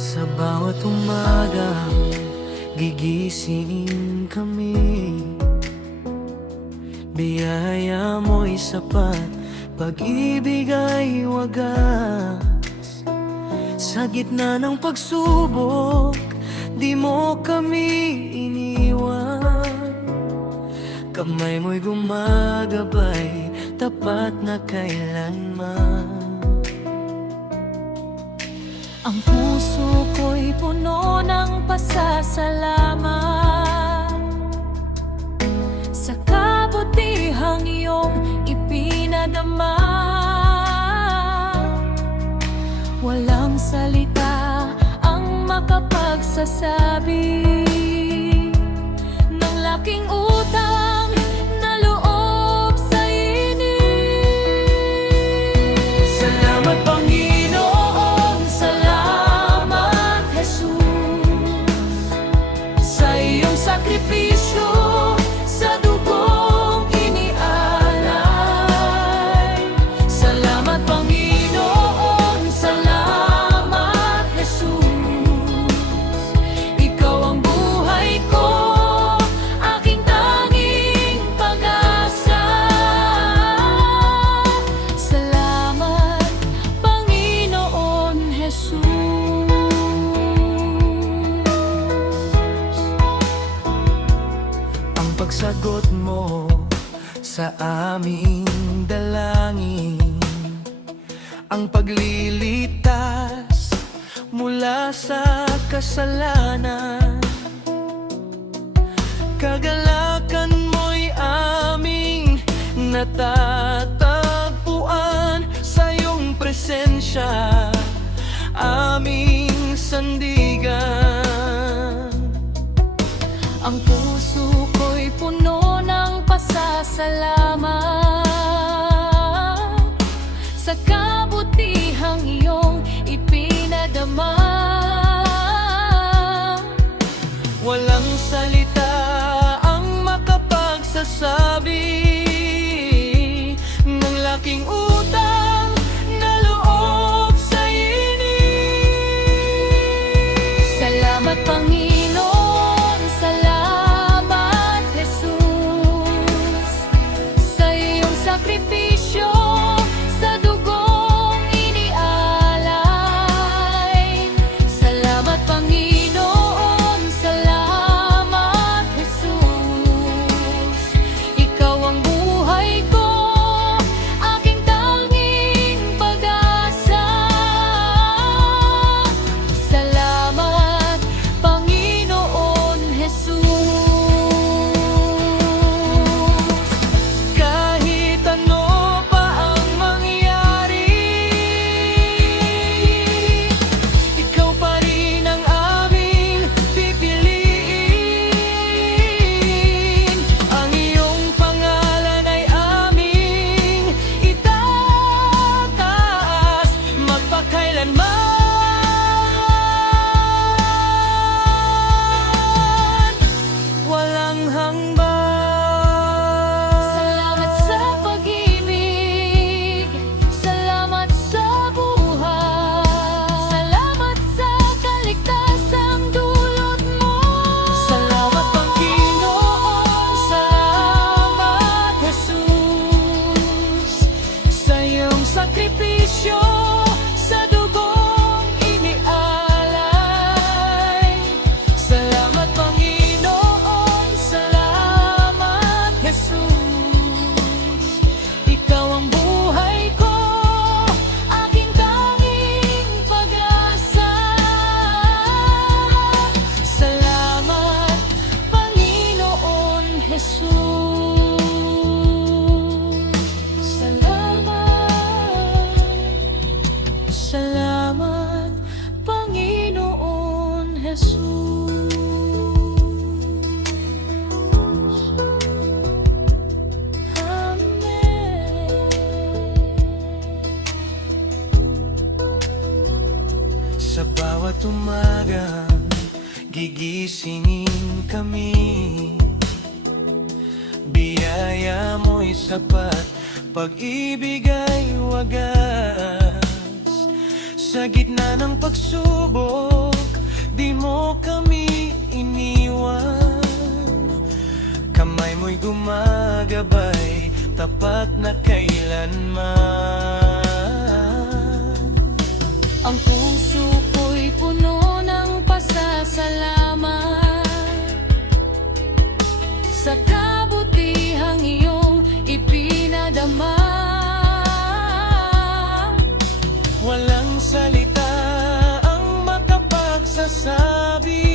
Sa bawat umaga, gigising kami. Biyaya mo'y sapat, pag-ibig ay wagas. Sa gitna ng pagsubok, di mo kami iniwan. Kamay mo'y gumagabay, tapat na kailanman. Ang puso ko'y puno ng pasasalamat sa kabutihang iyong ipinadama. Walang salita ang makapagsasabi ng laking utang na loob sa inip. Salamat Panginoon, salamat Jesus, sa iyong sakripisyo, sa dugong inialay. Salamat Panginoon, salamat Jesus, ikaw ang buhay ko, aking tanging pag-asa. Salamat, Panginoon Jesus. Ang pagsagot mo sa aming dalangin, ang paglilitas mula sa kasalanan, kagalakan mo'y aming natatagpuan. Sa iyong presensya, aming sandigan. Ang puso ko'y puno ng pasasalamat sa kabutihang iyong ipinadama. Walang salita ang makapagsasabi ng laking utang na loob sa inip. Salamat Panginoon, salamat Jesus, sa iyong sakripisyo, sa dugong inialay. Salamat Panginoon, salamat Jesus, ikaw ang buhay ko, aking tanging pag-asa. Salamat Panginoon Jesus. Kahit ano pa ang mangyari, ikaw pa rin ang aming pipiliin. Ang iyong pangalan ay aming itataas magpakailanman. Walang hanggan. Salamat sa pag-ibig, salamat sa buhay, salamat sa kaligtasang dulot mo. Salamat Panginoon, salamat Jesus, sa iyong sakripisyo, sa dugong inialay. Salamat Panginoon, salamat Jesus, ikaw ang buhay ko, aking tanging pag-asa. Salamat Panginoon Jesus. Salamat Panginoon Jesus. Amen. Sa bawat umaga, gigisingin kami. Biyaya mo'y sapat, pag-ibig ay wagas. Sa gitna ng pagsubok, gumagabay, tapat na kailanman. Ang puso ko'y puno ng pasasalamat sa kabutihang iyong ipinadama. Walang salita ang makapagsasabi